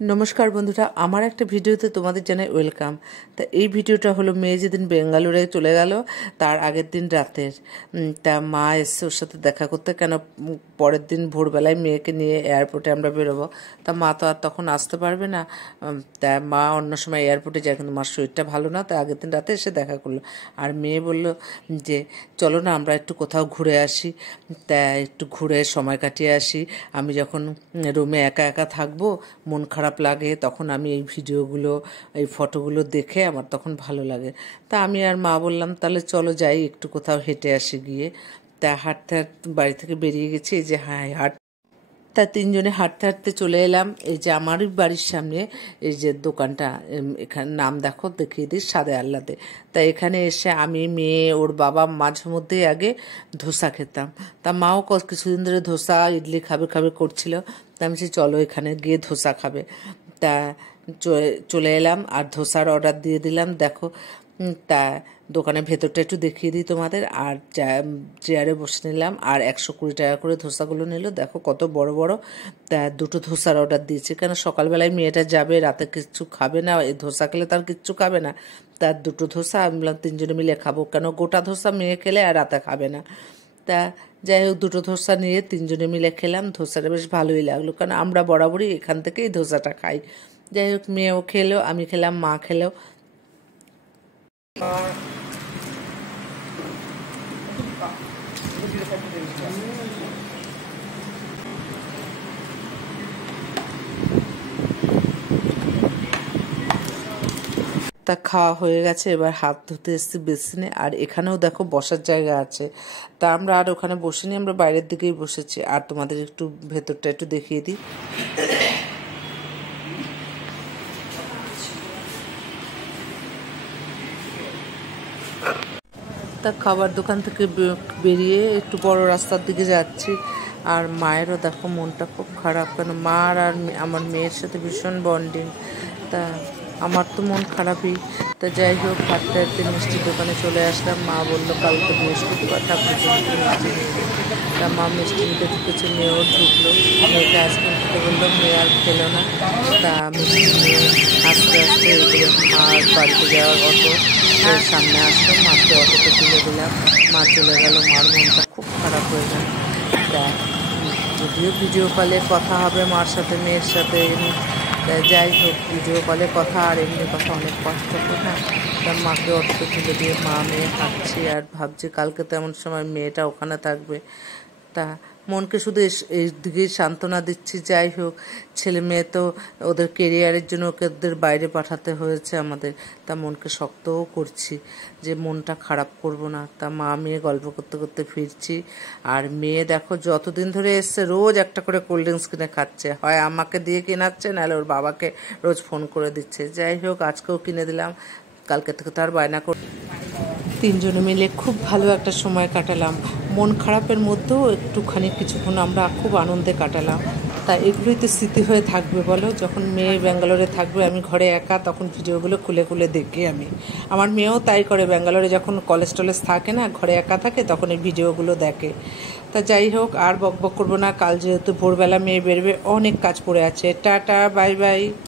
নমস্কার বন্ধুরা, আমার একটা ভিডিওতে তোমাদের জানাই ওয়েলকাম। তা এই ভিডিওটা হলো মেয়ে যেদিন বেঙ্গালুরে চলে গেল তার আগের দিন রাতের। তা মা এসছে ওর সাথে দেখা করতে, কেন পরের দিন ভোরবেলায় মেয়েকে নিয়ে এয়ারপোর্টে আমরা বেরোবো। তা মা তো আর তখন আসতে পারবে না। তা মা অন্য সময় এয়ারপোর্টে যায়, কিন্তু মার শরীরটা ভালো না, তা আগের দিন রাতে এসে দেখা করলো। আর মেয়ে বলল যে চলো না আমরা একটু কোথাও ঘুরে আসি। তা একটু ঘুরে সময় কাটিয়ে আসি। আমি যখন রুমে একা একা থাকবো, মন খারাপ লাগে, তখন আমি এই ভিডিওগুলো এই ফটোগুলো দেখে আমার তখন ভালো লাগে। তা আমি আর মা বললাম তাহলে চলো যাই একটু কোথাও হেঁটে আসি গিয়ে। তা হাঁটতে হাঁটতে বাড়ি থেকে বেরিয়ে গেছি, এই যে হাঁট তা তিনজনে হাঁটতে হাঁটতে চলে এলাম এই যে আমারই বাড়ির সামনে এই যে দোকানটা, এখানে নাম দেখো দেখিয়ে দিই, সাদে আহ্লাদে। তা এখানে এসে আমি, মেয়ে, ওর বাবা মাঝে মধ্যেই আগে ধোসা খেতাম। তা মাও কিছুদিন ধরে ধোসা ইডলি খাবে খাবে করছিল। তা আমি বলছি চলো এখানে গিয়ে ধোসা খাবে। তা চলে এলাম আর ধোসার অর্ডার দিয়ে দিলাম। দেখো, তা দোকানের ভেতরটা একটু দেখিয়ে দিই তোমাদের। আর চেয়ারে বসে নিলাম, আর 120 টাকা করে ধোসাগুলো নিল। দেখো কত বড় বড়। তা দুটো ধোসার অর্ডার দিয়েছি, কেন সকালবেলায় মেয়েটা যাবে, রাতে কিচ্ছু খাবে না, এই ধোসা খেলে তার কিচ্ছু খাবে না। তার দুটো ধোসা আমি বললাম তিনজনে মিলে খাবো, কেন গোটা ধোসা মেয়ে খেলে আর রাতে খাবে না। তা যাই হোক দুটো ধোসা নিয়ে তিনজনে মিলে খেলাম। ধোসাটা বেশ ভালোই লাগলো, কারণ আমরা বরাবরই এখান থেকেই ধোসাটা খাই। যাই হোক মেয়েও খেলো, আমি খেলাম, মা খেলো। তা খাওয়া হয়ে গেছে, এবার হাত ধুতে এসেছি বেসিনে। আর এখানেও দেখো বসার জায়গা আছে। তা আমরা আর ওখানে বসিনি, আমরা বাইরের দিকেই বসেছি। আর তোমাদের একটু ভেতরটা একটু দেখিয়ে দিই। তা খাবার দোকান থেকে বেরিয়ে একটু বড় রাস্তার দিকে যাচ্ছি। আর মায়েরও দেখো মনটা খুব খারাপ, কেন মার আর আমার মেয়ের সাথে ভীষণ বন্ডিং। তা আমার তো মন খারাপই। তা যাই হোক হাঁটতে হাঁটতে মিষ্টির দোকানে চলে আসলাম। মা বললো কালকে বৃহস্পতিবার, ঠাকুরের জন্য মিষ্টি নিয়ে। তা মা মিষ্টি নিতে ঢুকেছে, মেয়েও ঢুকলো। মেয়েকে আইসক্রিম খেতে বললো, মেয়ে আর খেলো না। তা মিষ্টি নিয়ে আস্তে আস্তে মার বাড়িতে যাওয়ার অটো সামনে আসলো, মাকে অটোতে তুলে দিলাম। মা চলে গেল, মার মনটা খুব খারাপ হয়ে গেল। তা যদিও ভিডিও কলে কথা হবে মার সাথে, মেয়ের সাথে, যাই হোক ভিডিও কলে কথা আর এমনি কথা অনেক পার্থক্য না। তা মাকে অটোতে তুলে দিয়ে মা মেয়ে হাঁটছি, আর ভাবছি কালকে তো এমন সময় মেয়েটা ওখানে থাকবে। তা মনকে শুধু এই দিকেই সান্ত্বনা দিচ্ছি। যাই হোক ছেলে মেয়ে তো ওদের কেরিয়ারের জন্য ওদের বাইরে পাঠাতে হয়েছে আমাদের। তা মনকে শক্তও করছি যে মনটা খারাপ করব না। তা মা মেয়ে গল্প করতে করতে ফিরছি। আর মেয়ে দেখো যতদিন ধরে এসছে রোজ একটা করে কোল্ড ড্রিঙ্কস কিনে খাচ্ছে, হয় আমাকে দিয়ে কেনাচ্ছে, নাহলে ওর বাবাকে রোজ ফোন করে দিচ্ছে। যাই হোক আজকেও কিনে দিলাম, কালকে থেকে তার বায়না করে। তিনজনে মিলে খুব ভালো একটা সময় কাটালাম। মন খারাপের মধ্যেও একটুখানি কিছুক্ষণ আমরা খুব আনন্দে কাটালাম। তা এগুলোই তো স্মৃতি হয়ে থাকবে বলো। যখন মেয়ে ব্যাঙ্গালোরে থাকবে, আমি ঘরে একা, তখন ভিডিওগুলো খুলে খুলে দেখি আমি। আমার মেয়েও তাই করে, ব্যাঙ্গালোরে যখন কলেজ টলেজ থাকে না, ঘরে একা থাকে, তখন এই ভিডিওগুলো দেখে। তা যাই হোক আর বক বক করবো না, কাল যেহেতু ভোরবেলা মেয়ে বেরোবে, অনেক কাজ পড়ে আছে। Tata, bye bye.